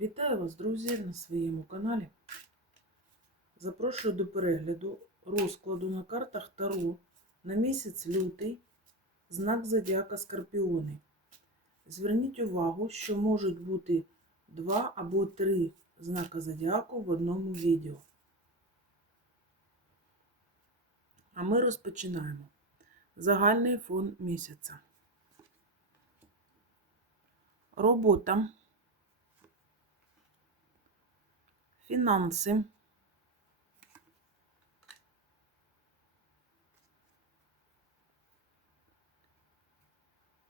Вітаю вас, друзі, на своєму каналі. Запрошую до перегляду розкладу на картах Таро на місяць лютий, знак Зодіака Скорпіони. Зверніть увагу, що можуть бути два або три знака Зодіаку в одному відео. А ми розпочинаємо. Загальний фон місяця. Робота. Фінанси.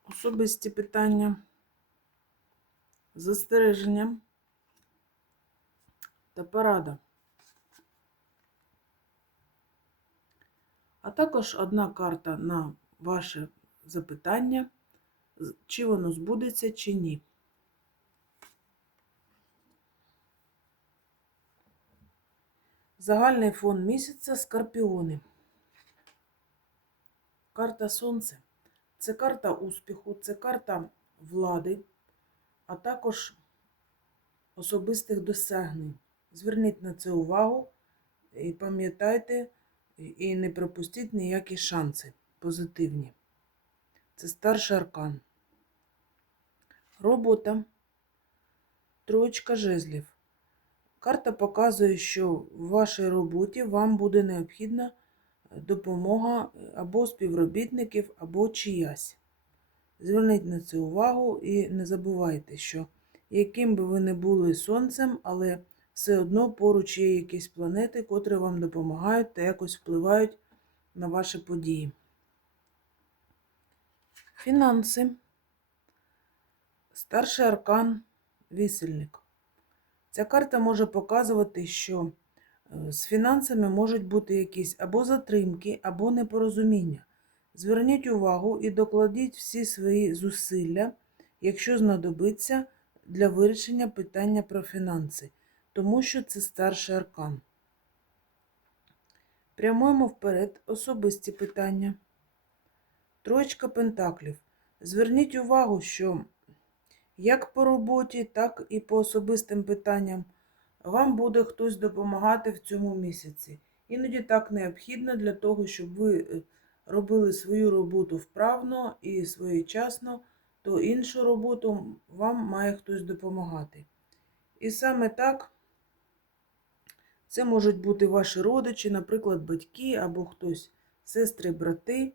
Особисті питання. Застереження та порада. А також одна карта на ваше запитання, чи воно збудеться, чи ні. Загальний фон місяця Скорпіони. Карта Сонце. Це карта успіху, це карта влади, а також особистих досягнень. Зверніть на це увагу і пам'ятайте, і не пропустіть ніякі шанси позитивні. Це старший аркан. Робота. Троєчка жезлів. Карта показує, що в вашій роботі вам буде необхідна допомога або співробітників, або чиясь. Зверніть на це увагу і не забувайте, що яким би ви не були сонцем, але все одно поруч є якісь планети, котрі вам допомагають та якось впливають на ваші події. Фінанси. Старший аркан вісельник. Ця карта може показувати, що е, з фінансами можуть бути якісь або затримки, або непорозуміння. Зверніть увагу і докладіть всі свої зусилля, якщо знадобиться для вирішення питання про фінанси, тому що це старший аркан. Прямуємо вперед особисті питання. Троєчка пентаклів. Зверніть увагу, що як по роботі, так і по особистим питанням вам буде хтось допомагати в цьому місяці. Іноді так необхідно для того, щоб ви е, робили свою роботу вправно і своєчасно, то іншу роботу вам має хтось допомагати. І саме так це можуть бути ваші родичі, наприклад, батьки або хтось, сестри, брати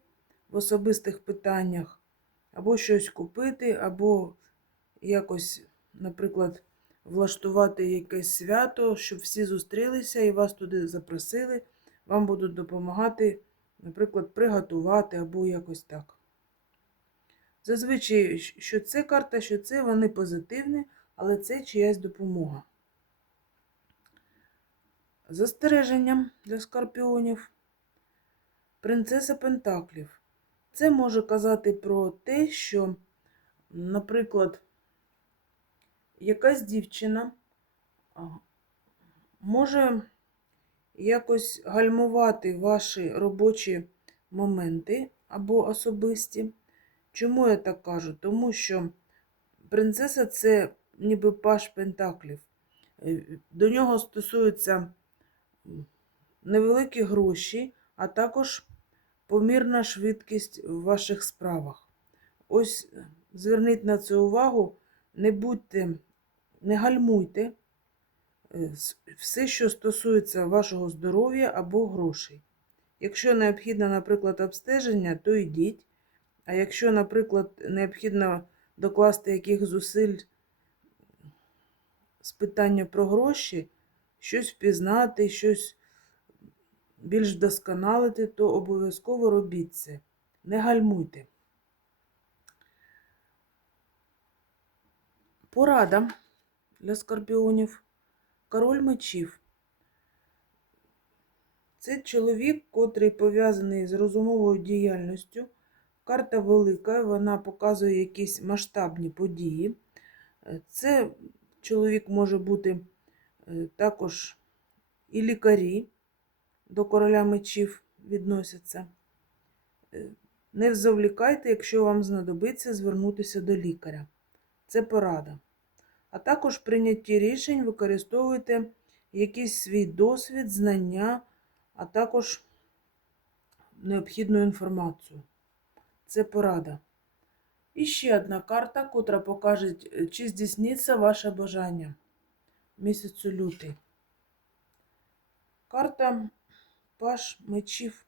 в особистих питаннях, або щось купити, або якось, наприклад, влаштувати якесь свято, щоб всі зустрілися і вас туди запросили, вам будуть допомагати, наприклад, приготувати або якось так. Зазвичай, що це карта, що це, вони позитивні, але це чиясь допомога. Застереження для скорпіонів. Принцеса Пентаклів. Це може казати про те, що, наприклад, якась дівчина може якось гальмувати ваші робочі моменти або особисті. Чому я так кажу? Тому що принцеса це ніби паш пентаклів. Е, До нього стосуються невеликі гроші, а також помірна швидкість в ваших справах. Ось зверніть на це увагу, не будьте, не гальмуйте е, все, що стосується вашого здоров'я або грошей. Якщо необхідно, наприклад, обстеження, то йдіть. А якщо, наприклад, необхідно докласти яких зусиль з питання про гроші, щось впізнати, щось більш вдосконалити, то обов'язково робіть це. Не гальмуйте. Порада для скорпіонів. Король мечів. Це чоловік, котрий пов'язаний з розумовою діяльністю. Карта велика, вона показує якісь масштабні події. Це чоловік може бути е, також і лікарі, до короля мечів відносяться. Е, Не завлікайте, якщо вам знадобиться звернутися до лікаря. Це порада. А також в прийнятті рішень використовуйте якийсь свій досвід, знання, а також необхідну інформацію. Це порада. І ще одна карта, котра покаже, чи здійсниться ваше бажання місяцю лютий. Карта Паш мечів.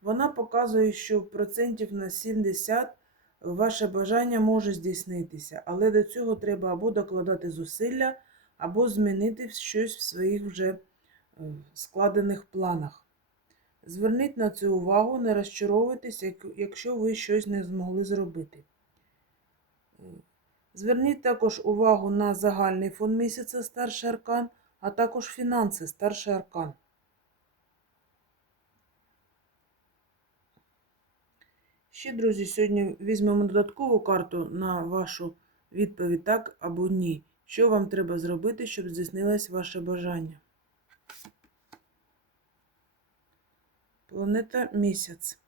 Вона показує, що процентів на 70 ваше бажання може здійснитися, але до цього треба або докладати зусилля, або змінити щось в своїх вже е, складених планах. Зверніть на це увагу, не розчаровуйтесь, якщо ви щось не змогли зробити. Е, Зверніть також увагу на загальний фон місяця старший аркан, а також фінанси старший аркан. Ще, друзі, сьогодні візьмемо додаткову карту на вашу відповідь так або ні. Що вам треба зробити, щоб здійснилось ваше бажання? Планета місяць.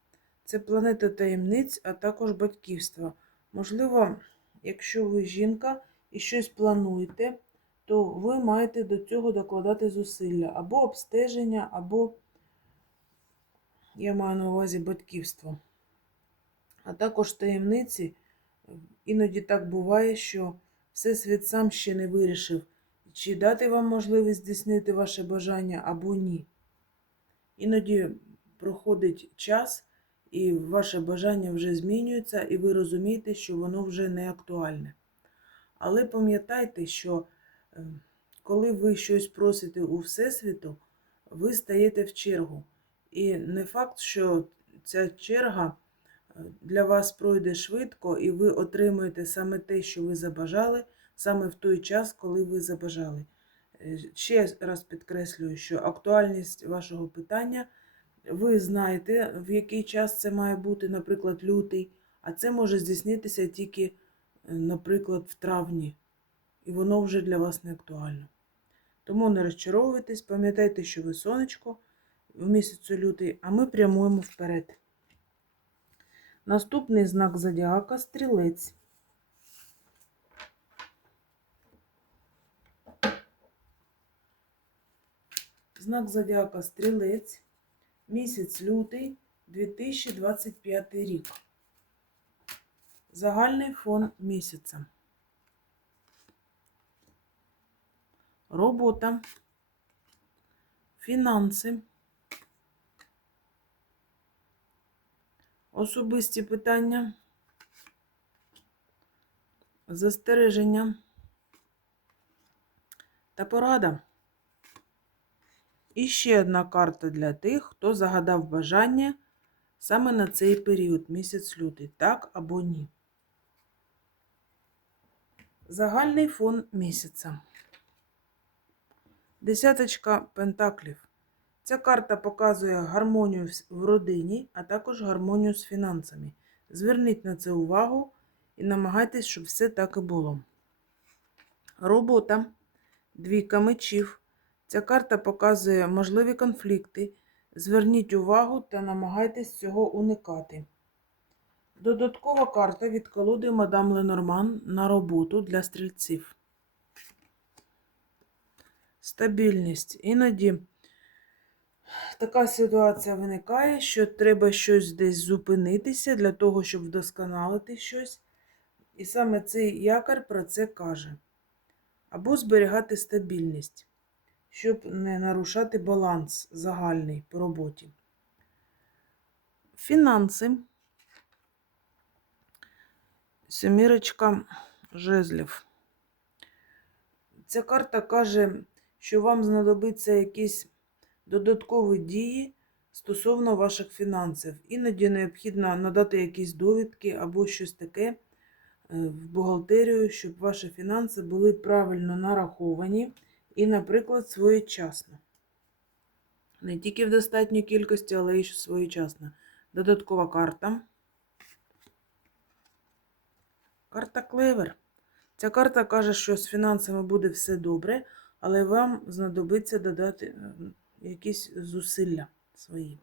Це планета таємниць, а також батьківства. Можливо, якщо ви жінка і щось плануєте, то ви маєте до цього докладати зусилля або обстеження, або, я маю на увазі, батьківство. А також таємниці. Іноді так буває, що Всесвіт сам ще не вирішив, чи дати вам можливість здійснити ваше бажання або ні. Іноді проходить час, і ваше бажання вже змінюється, і ви розумієте, що воно вже не актуальне. Але пам'ятайте, що е, коли ви щось просите у Всесвіту, ви стаєте в чергу. І не факт, що ця черга для вас пройде швидко, і ви отримуєте саме те, що ви забажали, саме в той час, коли ви забажали. Е, Ще раз підкреслюю, що актуальність вашого питання ви знаєте, в який час це має бути, наприклад, лютий, а це може здійснитися тільки, е, наприклад, в травні, і воно вже для вас не актуально. Тому не розчаровуйтесь, пам'ятайте, що ви сонечко в місяцю лютий, а ми прямуємо вперед. Наступний знак зодіака стрілець. Знак зодіака стрілець. Місяць лютий 2025 рік. Загальний фон місяця. Робота. Фінанси. Особисті питання. Застереження. Та порада. І ще одна карта для тих, хто загадав бажання саме на цей період, місяць лютий, так або ні. Загальний фон місяця. Десяточка пентаклів. Ця карта показує гармонію в родині, а також гармонію з фінансами. Зверніть на це увагу і намагайтесь, щоб все так і було. Робота. Двійка мечів. Ця карта показує можливі конфлікти. Зверніть увагу та намагайтесь цього уникати. Додаткова карта від колоди Мадам Ленорман на роботу для стрільців. Стабільність. Іноді така ситуація виникає, що треба щось десь зупинитися для того, щоб вдосконалити щось. І саме цей якор про це каже. Або зберігати стабільність щоб не нарушати баланс загальний по роботі. Фінанси. Семірочка жезлів. Ця карта каже, що вам знадобиться якісь додаткові дії стосовно ваших фінансів. Іноді необхідно надати якісь довідки або щось таке е, в бухгалтерію, щоб ваші фінанси були правильно нараховані і, наприклад, своєчасно. Не тільки в достатній кількості, але й своєчасно. Додаткова карта. Карта Клевер. Ця карта каже, що з фінансами буде все добре, але вам знадобиться додати е, якісь зусилля свої.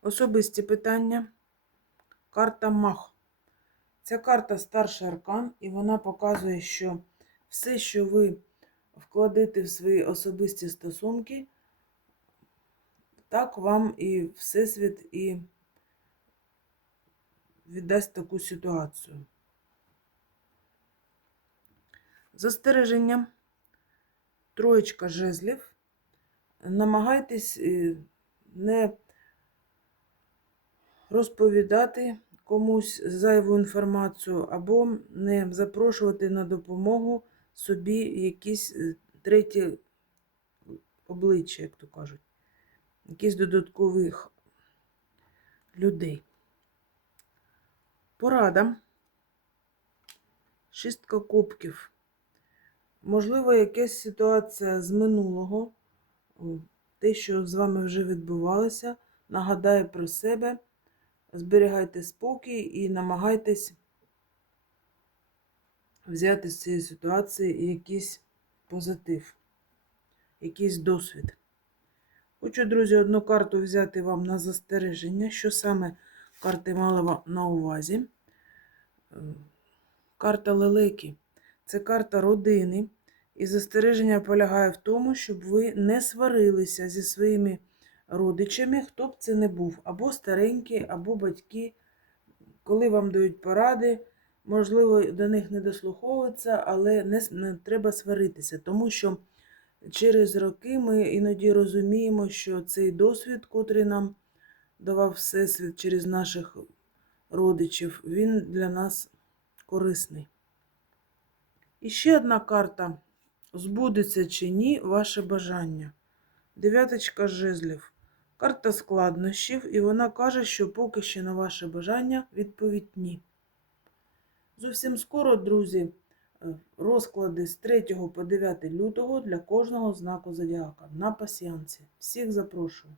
Особисті питання. Карта Мах. Ця карта старший аркан, і вона показує, що все, що ви вкладете в свої особисті стосунки, так вам і Всесвіт і віддасть таку ситуацію. Застереження. Троєчка жезлів. Намагайтесь е, не розповідати комусь зайву інформацію або не запрошувати на допомогу собі якісь е, треті обличчя, як то кажуть, якісь додаткових людей. Порада. Шістка кубків. Можливо, якась ситуація з минулого, те, що з вами вже відбувалося, нагадає про себе, зберігайте спокій і намагайтесь взяти з цієї ситуації якийсь позитив, якийсь досвід. Хочу, друзі, одну карту взяти вам на застереження, що саме карти мали на увазі. Е, Карта лелеки це карта родини. І застереження полягає в тому, щоб ви не сварилися зі своїми родичами, хто б це не був, або старенькі, або батьки, коли вам дають поради, можливо, до них не дослуховуються, але не, не треба сваритися, тому що через роки ми іноді розуміємо, що цей досвід, котрий нам давав Всесвіт через наших родичів, він для нас корисний. І ще одна карта. Збудеться чи ні ваше бажання. Дев'яточка жезлів. Карта складнощів, і вона каже, що поки що на ваше бажання відповідь ні. Зовсім скоро, друзі, е, розклади з 3 по 9 лютого для кожного знаку зодіака на пасіянці. Всіх запрошую.